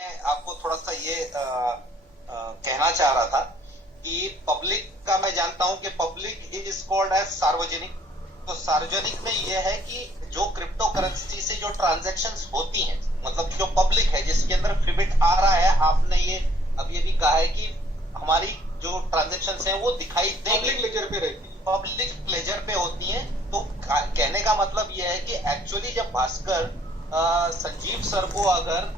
मैं आपको थोड़ा सा ये कहना चाह रहा था कि पब्लिक का मैं जानता हूं कि पब्लिक इज कॉल्ड एज सार्वजनिक। तो सार्वजनिक में यह है कि जो क्रिप्टो करेंसी से जो ट्रांजैक्शंस होती हैं, मतलब जो पब्लिक है जिसके अंदर फिबिट आ रहा है, आपने ये अभी अभी कहा है कि हमारी जो ट्रांजैक्शंस हैं वो दिखाई देंगी, पब्लिक लेजर पे रहती है, पब्लिक लेजर पे होती हैं। तो कहने का मतलब यह है कि एक्चुअली जब भास्कर संजीव सर को अगर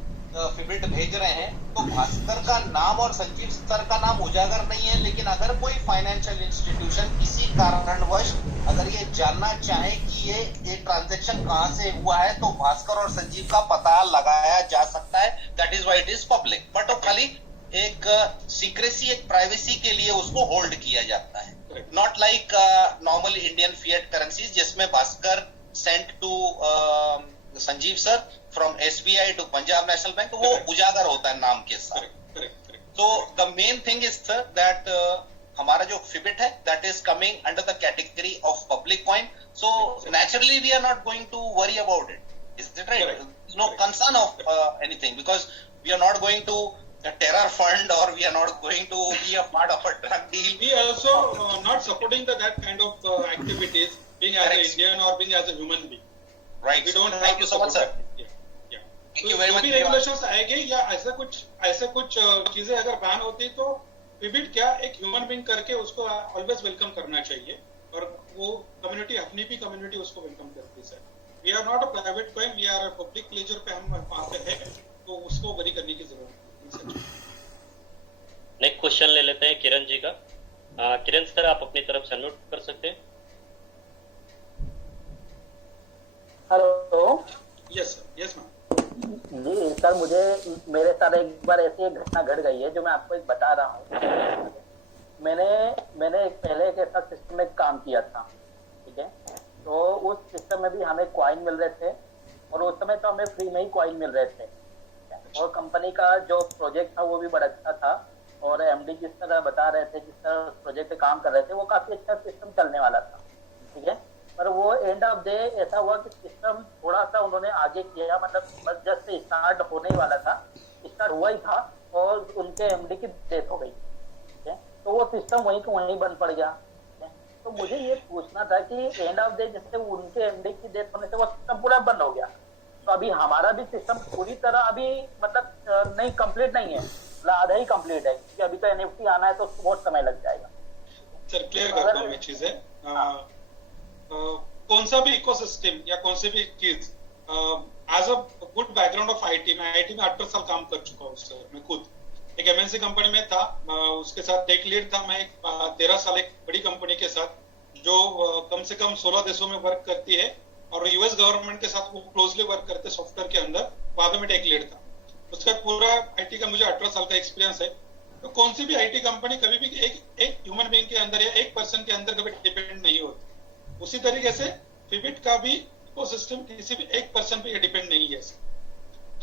फिबिट भेज रहे हैं तो भास्कर का नाम और संजीव सर का नाम उजागर नहीं है, लेकिन अगर कोई फाइनेंशियल इंस्टीट्यूशन किसी कारणवश अगर ये जानना चाहे कि ये ट्रांजैक्शन कहां से हुआ है तो भास्कर और संजीव का पता लगाया जा सकता है। That is why it is public, but वो खाली एक सीक्रेसी, एक प्राइवेसी के लिए उसको होल्ड किया जाता है। Not like normal Indian fiat currencies जिसमें Bhaskar sent to Sanjeev sir from SBI to Punjab national bank, वो उजागर होता है नाम के साथ। तो the main thing is sir that हमारा जो फिबिट है that is coming under the category of public coin, so naturally we are not going to worry about it, is it right? No concern of anything because we are not going to a terror fund or we are not going to be a part of a drug deal. We also not supporting that kind of activities, being as an Indian or being as a human being. Right. We don't have Thank you so much, sir. Yeah. Thank you very much. regulations आएंगे या ऐसा कुछ चीजें अगर ban होती तो फिबिट क्या एक ह्यूमन बीइंग करके उसको ऑलवेज वेलकम करना चाहिए, और वो कम्युनिटी, अपनी भी कम्युनिटी उसको वेलकम करती है। We are not a private coin, we are a public ledger पे हम वहाँ पे है, तो उसको वरी करने की जरूरत है। नेक्स्ट क्वेश्चन ले लेते हैं किरण जी का। किरण सर, आप अपनी तरफ से अनम्यूट कर सकते हैं। हेलो। Yes ma'am. जी सर, मुझे मेरे साथ एक बार ऐसी एक घटना घट गई है जो मैं आपको एक बता रहा हूँ। मैंने एक पहले एक ऐसा सिस्टम में काम किया था, ठीक है। तो उस सिस्टम में भी हमें कॉइन मिल रहे थे, और उस समय तो हमें फ्री में ही कॉइन मिल रहे थे, और कंपनी का जो प्रोजेक्ट था वो भी बड़ा अच्छा था, और एमडी जिस तरह बता रहे थे, जिस तरह प्रोजेक्ट पे काम कर रहे थे, वो काफी अच्छा सिस्टम चलने वाला था, ठीक है। पर वो एंड ऑफ डे ऐसा हुआ कि सिस्टम थोड़ा सा उन्होंने आगे किया, मतलब बस जस्ट स्टार्ट होने ही वाला था, स्टार्ट हुआ ही था, और उनके एमडी की डेथ हो गई, ठीक है। तो वो सिस्टम वहीं को वहीं बंद पड़ गया। तो मुझे ये पूछना था कि एंड ऑफ डे जैसे उनके एमडी की डेथ होने से वो सिस्टम पूरा बंद हो गया, तो अभी हमारा भी सिस्टम पूरी तरह अभी मतलब नहीं, कंप्लीट नहीं है, आधा ही कंप्लीट है, क्योंकि अभी तो एनएफटी आना है तो बहुत समय लग जाएगा। सर क्लियर करता हूँ मैं चीजें। कौन सा भी इकोसिस्टम या कौन सी भी चीज, as a good background of IT, मैं आईटी में 18 साल काम कर चुका हूँ सर। मैं खुद एक एमएनसी कंपनी में था, उसके साथ टेक लीड था मैं। 13 साल एक बड़ी कंपनी के साथ जो कम से कम 16 देशों में वर्क करती है, और यूएस गवर्नमेंट के साथ वो क्लोजली वर्क करते सॉफ्टवेयर के अंदर, वहां पे मैं टेक लीड था। उसका पूरा आईटी का मुझे 18 साल का एक्सपीरियंस है। तो कौन सी भी आईटी कंपनी कभी भी एक ह्यूमन बीइंग के अंदर या एक पर्सन के अंदर कभी डिपेंड नहीं होती। उसी तरीके से फिबिट का भी इकोसिस्टम किसी भी एक पर्सन पे डिपेंड नहीं है।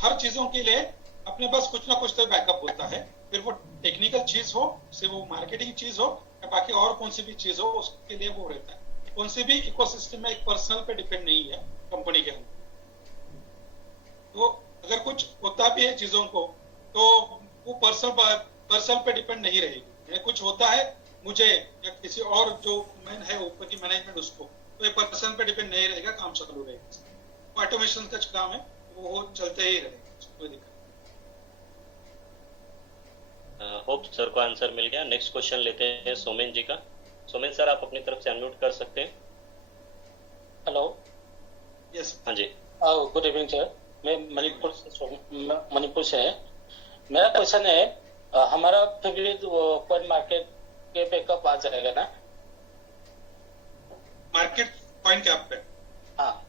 हर चीजों के लिए अपने पास कुछ ना कुछ तो बैकअप होता है, फिर वो टेक्निकल चीज हो, से वो मार्केटिंग चीज हो, या बाकी और कौन सी भी चीज हो, उसके लिए वो रहता है। कौन सी भी इकोसिस्टम में एक पर्सनल पे डिपेंड नहीं है कंपनी के अंदर। तो अगर कुछ होता भी है चीजों को, तो वो पर्सनल पे डिपेंड नहीं रहेगी। कुछ होता है मुझे या किसी और जो मैन है ऊपर की मैनेजमेंट, उसको, तो ये पर्सन पे डिपेंड नहीं रहेगा, काम चालू रहेगा। ऑटोमेशन का काम है, वो चलते ही रहेगा, कोई दिक्कत। होप सर को आंसर मिल गया। नेक्स्ट क्वेश्चन लेते हैं सोमेन जी का। सोमेन सर, आप अपनी तरफ से अनम्यूट कर सकते हैं। हेलो। यस। हाँ जी। गुड इवनिंग सर, मैं मणिपुर से है। मेरा क्वेश्चन है, हमारा फिबिट कॉइन मार्केट के पे कब आ जाएगा ना? मार्केट कॉइन कैप पे? हाँ।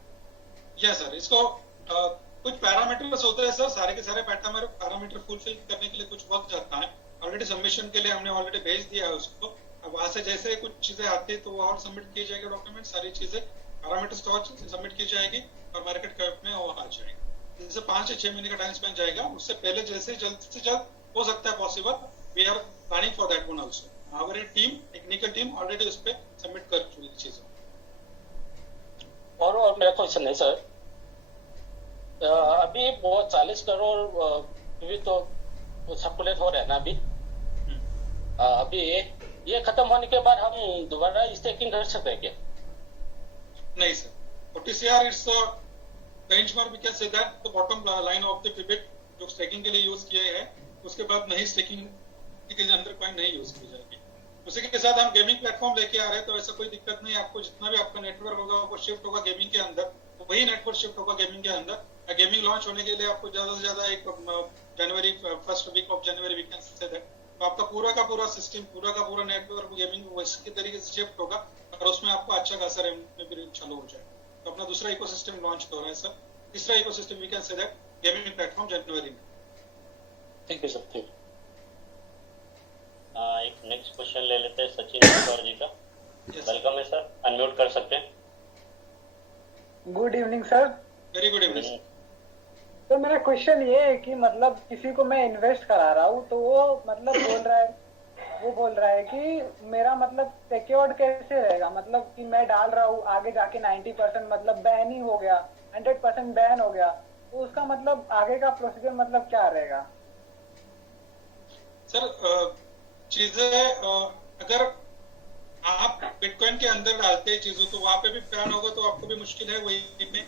यस सर, इसको कुछ पैरामीटर्स होते हैं सर, सारे के सारे पैरामीटर फुलफिल करने के लिए कुछ वक्त जाता है। ऑलरेडी सबमिशन के लिए हमने ऑलरेडी भेज दिया है उसको। अब वहां से जैसे कुछ चीजें आती है तो वो और सबमिट की जाएगी, डॉक्यूमेंट सारी चीजें पैरामीटर्स तो सबमिट की जाएगी, और मार्केट कैप में वो आ जाएगी। जैसे 5 से 6 महीने का टाइम स्पेंड जाएगा, उससे पहले जैसे जल्द से जल्द हो सकता है possible. We are planning for that one also. हमारी टीम, टेक्निकल टीम ऑलरेडी उस पर सबमिट कर चुकी चीजें। और मेरा क्वेश्चन है सर, अभी वो 40 करोड़ अभी तो सर्कुलेट हो रहा है ना अभी। अभी ये खत्म होने के बाद हम दोबारा स्टेकिंग कर सकते हैं क्या? नहीं सर, और TCR it's benchmark, we can say that the bottom line of the pivot जो स्टेकिंग के लिए यूज किए हैं, उसके बाद नहीं स्टेकिंग के लिए अंदर कॉइन नहीं यूज की जाएगी। उसी के साथ हम गेमिंग प्लेटफॉर्म लेके आ रहे हैं, तो ऐसा कोई दिक्कत नहीं। आपको जितना भी आपका नेटवर्क होगा वो शिफ्ट होगा गेमिंग के अंदर, तो वही नेटवर्क शिफ्ट होगा गेमिंग के अंदर। गेमिंग लॉन्च होने के लिए आपको ज्यादा से ज्यादा एक जनवरी, first week of January we can say that, तो आपका पूरा का पूरा सिस्टम, पूरा का पूरा नेटवर्क गेमिंग वैसे तरीके से शिफ्ट होगा और उसमें आपको अच्छा खासा रेवेन्यू चालू हो जाएगा। तो अपना दूसरा इकोसिस्टम लॉन्च हो रहा है सर, तीसरा ecosystem we can say that gaming platform जनवरी में। Thank you sir, thank you. एक नेक्स्ट क्वेश्चन ले लेते हैं सचिन राठौर जी का। वेलकम है सर, अनम्यूट कर सकते हैं। Good evening sir. Very good evening. तो मेरा क्वेश्चन ये है कि मतलब किसी को मैं इन्वेस्ट करा रहा हूँ तो वो मतलब बोल रहा है कि मेरा मतलब सिक्योर्ड कैसे रहेगा, मतलब कि मैं डाल रहा हूँ आगे जाके 90% मतलब बैन ही हो गया, 100% बैन हो गया, तो उसका मतलब आगे का प्रोसीजर मतलब क्या रहेगा? सर चीजें अगर आप बिटकॉइन के अंदर डालते हैं चीजों, तो वहां पे भी बैन होगा तो आपको भी मुश्किल है वही में।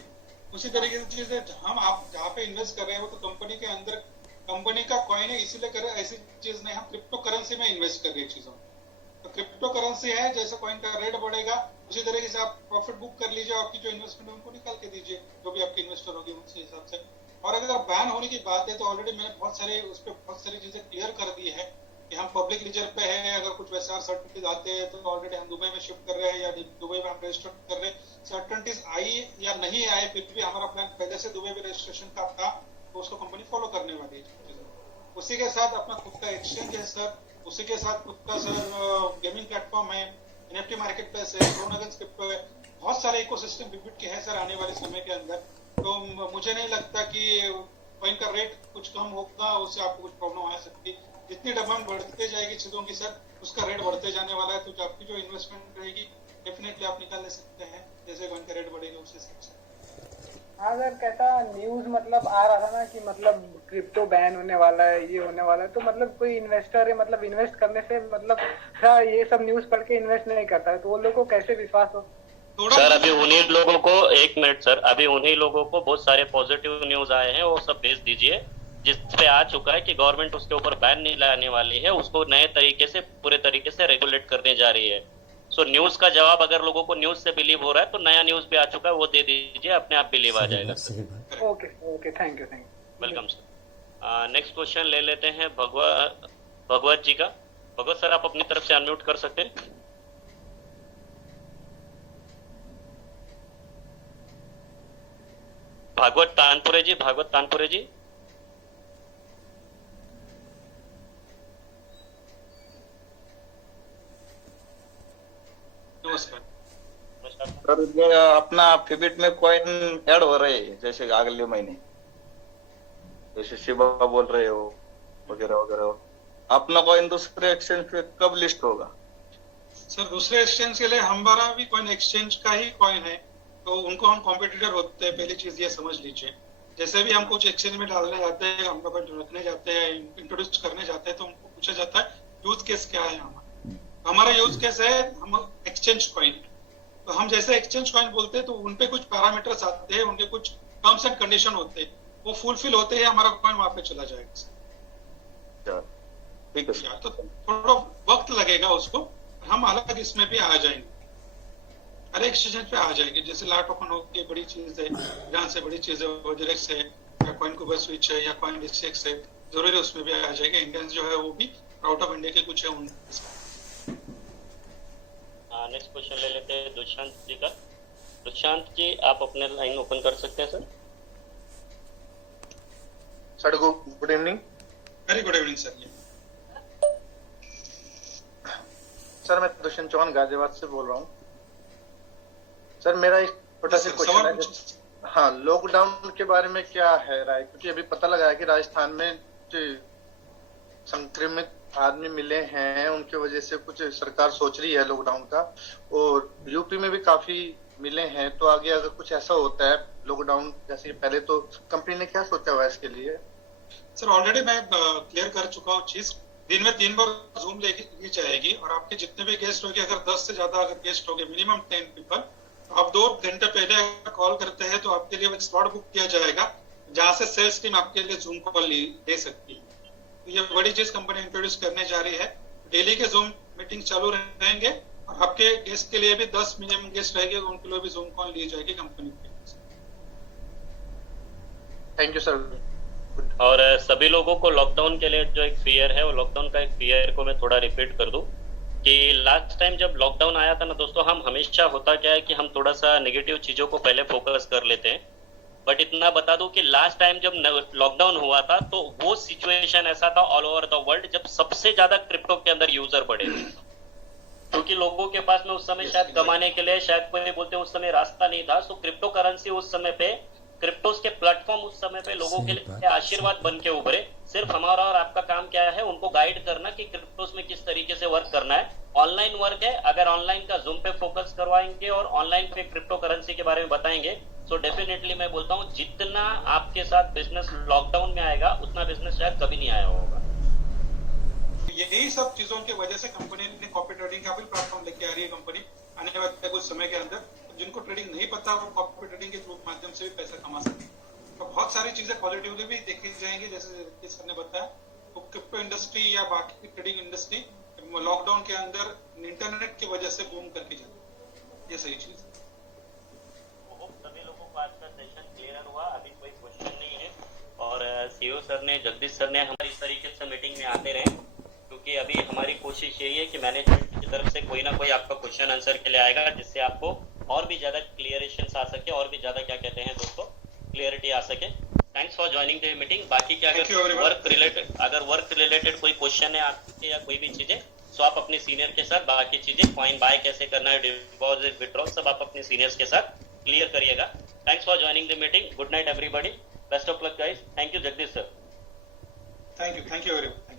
उसी तरीके से चीजें हम आप जहाँ पे इन्वेस्ट कर रहे हैं वो तो कंपनी के अंदर कंपनी का कॉइन है, इसीलिए कर रहे हैं। ऐसी चीज नहीं, हम क्रिप्टो करेंसी में इन्वेस्ट कर रहे हैं चीजों। तो क्रिप्टो करेंसी है, जैसे कॉइन का रेट बढ़ेगा उसी तरीके से आप प्रॉफिट बुक कर लीजिए, आपकी जो इन्वेस्टमेंट है उनको निकाल के दीजिए, जो भी आपके इन्वेस्टर होगी उसी हिसाब से। और अगर बैन होने की बात है तो ऑलरेडी मैंने बहुत सारी चीजें क्लियर कर दी है कि हम पब्लिक लीजर पे है। अगर कुछ वैसा सर्टिफिकेट आते हैं तो ऑलरेडी हम दुबई में शिफ्ट कर रहे हैं या दुबई में हम रजिस्टर कर रहे हैं। सर्टेनिटीज आई या नहीं आए, फिर भी हमारा प्लान पहले से दुबई में रजिस्ट्रेशन का था, तो उसको कंपनी फॉलो करने वाली है। उसी के साथ अपना खुद का एक्सचेंज है सर, उसी के साथ खुद का सर गेमिंग प्लेटफॉर्म है, NFT मार्केट प्लेस है, प्रोनागन्स क्रिप्टो है, बहुत सारे इकोसिस्टम बिल्ड के हैं सर आने वाले समय के अंदर। तो मुझे नहीं लगता कि कॉइन का रेट कुछ कम होगा, उससे आपको कुछ प्रॉब्लम आ सकती। जितनी डिमांड बढ़ते जाएगी चीजों की सर, उसका रेट बढ़ते जाने वाला है। तो आपकी जो इन्वेस्टमेंट रहेगी डेफिनेटली आप निकाल ले सकते हैं, जैसे कॉइन का रेट बढ़ेगा उस हिसाब से। हाँ सर, कैसा न्यूज मतलब आ रहा था ना कि मतलब क्रिप्टो बैन होने वाला है, ये होने वाला है, तो मतलब कोई इन्वेस्टर है मतलब इन्वेस्ट करने से मतलब ये सब न्यूज पढ़ के इन्वेस्ट नहीं करता है, तो वो लोगों को कैसे विश्वास हो? सर अभी उन्हीं लोगों को, एक मिनट सर, अभी उन्हीं लोगों को बहुत सारे पॉजिटिव न्यूज आए हैं, वो सब भेज दीजिए जिस पे आ चुका है कि गवर्नमेंट उसके ऊपर बैन नहीं लाने वाली है, उसको नए तरीके से पूरे तरीके से रेगुलेट करने जा रही है। सो न्यूज का जवाब अगर लोगों को न्यूज से बिलीव हो रहा है तो नया न्यूज पे आ चुका है, वो दे दीजिए, अपने आप बिलीव आ जाएगा। Okay, thank you. Welcome sir. Next question ले लेते हैं भगवत जी का। भगवत सर आप अपनी तरफ से अनम्यूट कर सकते हैं। भागवत तानपुरे जी। नमस्कार। सर अपना फिबिट में कॉइन ऐड हो रहे हैं जैसे अगले महीने, जैसे शिबा बोल रहे हो वगैरह वगैरह, अपना कॉइन दूसरे एक्सचेंज पे कब लिस्ट होगा? सर दूसरे एक्सचेंज के लिए हमारा भी कॉइन एक्सचेंज का ही कॉइन है, तो उनको हम कॉम्पिटिटर होते हैं, पहली चीज ये समझ लीजिए। जैसे भी हम कुछ एक्सचेंज में डालने जाते हैं, हम लोग रखने जाते हैं, इंट्रोड्यूस करने जाते हैं, तो उनको पूछा जाता है यूज केस क्या है। हमारा यूज केस है हम एक्सचेंज कॉइन। तो हम जैसे एक्सचेंज कॉइन बोलते हैं तो उनपे कुछ पैरामीटर्स आते हैं, उनके कुछ टर्म्स एंड कंडीशन होते हैं, वो फुलफिल होते हैं, हमारा कॉइन वहां पे चला जाएगा। ठीक है, तो थोड़ा वक्त लगेगा उसको, हम अलग इसमें भी आ जाएंगे, अलग एक्सचेंज पे आ जाएंगे। जैसे लाट ओपन होगी, बड़ी चीज है, जान से बड़ी चीज है, वजरेक्स है या कॉइन कुबर स्विच है या कॉइन डिस्ट्रिक्स है, जरूरी उसमें भी आ जाएगा। इंडियंस जो है वो भी आउट ऑफ इंडिया के कुछ है उन। नेक्स्ट क्वेश्चन ले लेते हैं दुष्यंत जी का। दुष्यंत जी आप अपने लाइन ओपन कर सकते हैं sir. Sir good evening. Very good evening sir. Sir मैं दुष्यंत चौहान गाजियाबाद से बोल रहा हूँ। सर मेरा एक छोटा सा क्वेश्चन है। हाँ, लॉकडाउन के बारे में क्या है राय? क्योंकि अभी पता लगा है कि राजस्थान में जो संक्रमित आदमी मिले हैं उनकी वजह से कुछ सरकार सोच रही है लॉकडाउन का, और यूपी में भी काफी मिले हैं। तो आगे अगर कुछ ऐसा होता है लॉकडाउन जैसे पहले, तो कंपनी ने क्या सोचा हुआ है इसके लिए? सर ऑलरेडी मैं क्लियर कर चुका हूँ चीज। दिन में 3 बार जूम ली जाएगी और आपके जितने भी गेस्ट होंगे, अगर 10 से ज्यादा अगर गेस्ट होंगे, मिनिमम 10 पीपल, तो आप 2 घंटे पहले कॉल करते हैं तो आपके लिए स्लॉट बुक किया जाएगा जहां से सेल्स टीम आपके लिए जूम कॉल दे सकती है। तो ये बड़ी चीज कंपनी इंट्रोड्यूस करने जा रही है। डेली के जूम मीटिंग चालू रहेंगे और आपके गेस्ट के लिए भी 10 मिनिमम गेस्ट रहेंगे, उनके लिए भी जूम कॉल ली जाएगी कंपनी की। Thank you sir. और सभी लोगों को लॉकडाउन के लिए जो एक फियर है, वो लॉकडाउन का एक फियर को मैं थोड़ा रिपीट कर दूं कि लास्ट टाइम जब लॉकडाउन आया था ना दोस्तों, हम हमेशा होता क्या है कि हम थोड़ा सा नेगेटिव चीजों को पहले फोकस कर लेते हैं। बट इतना बता दूं कि लास्ट टाइम जब लॉकडाउन हुआ था तो वो सिचुएशन ऐसा था ऑल ओवर द वर्ल्ड जब सबसे ज्यादा क्रिप्टो के अंदर यूजर बढ़े, क्योंकि लोगों के पास में उस समय शायद कमाने के लिए शायद कोई बोलते उस समय रास्ता नहीं था। सो क्रिप्टो करेंसी उस समय पे, क्रिप्टोस के प्लेटफॉर्म उस समय पे लोगों के लिए आशीर्वाद बन के उभरे। सिर्फ हमारा और आपका काम क्या है, उनको गाइड करना कि क्रिप्टोस में किस तरीके से वर्क करना है। ऑनलाइन वर्क है, अगर ऑनलाइन का जूम पे फोकस करवाएंगे और ऑनलाइन पे क्रिप्टो करेंसी के बारे में बताएंगे, सो डेफिनेटली मैं बोलता हूँ जितना आपके साथ बिजनेस लॉकडाउन में आएगा उतना बिजनेस शायद कभी नहीं आया होगा। यही सब चीजों की वजह से कंपनी ने कॉपी ट्रेडिंग का भी प्लेटफॉर्म लेके आ रही है कंपनी आने वाले कुछ समय के अंदर। जिनको ट्रेडिंग नहीं पता वो कॉपी ट्रेडिंग के माध्यम से भी पैसा कमा सकते हैं। तो बहुत सारी चीजें पॉजिटिवली भी देखी जाएंगी, जैसे सर ने बताया। तो क्रिप्टो इंडस्ट्री या बाकी ट्रेडिंग इंडस्ट्री लॉकडाउन के अंदर इंटरनेट की वजह से बूम करके जाती है। ये सही चीज है। सभी लोगों को आज का सेशन क्लियर हुआ, अभी कोई क्वेश्चन नहीं है। और सीईओ सर ने, जगदीश सर ने हमारी इस तरीके से मीटिंग में आते रहे, क्योंकि अभी हमारी कोशिश यही है कि मैनेजमेंट की तरफ से कोई ना कोई आपका क्वेश्चन आंसर के लिए आएगा, जिससे आपको और भी ज्यादा क्लियरेशन आ सके और भी ज्यादा क्या कहते हैं दोस्तों क्लियरिटी आ सके। Thanks for joining the meeting. बाकी क्या अगर वर्क रिलेटेड कोई क्वेश्चन है आपके या कोई भी चीजें, तो आप अपने सीनियर के साथ बाकी चीजें, कॉइन बाय कैसे करना है, डिपॉजिट विड्रॉल, सब आप अपने सीनियर्स के साथ क्लियर करिएगा। Thanks for joining the meeting. Good night everybody, best of luck guys. Thank you Jagdish sir. Thank you very much.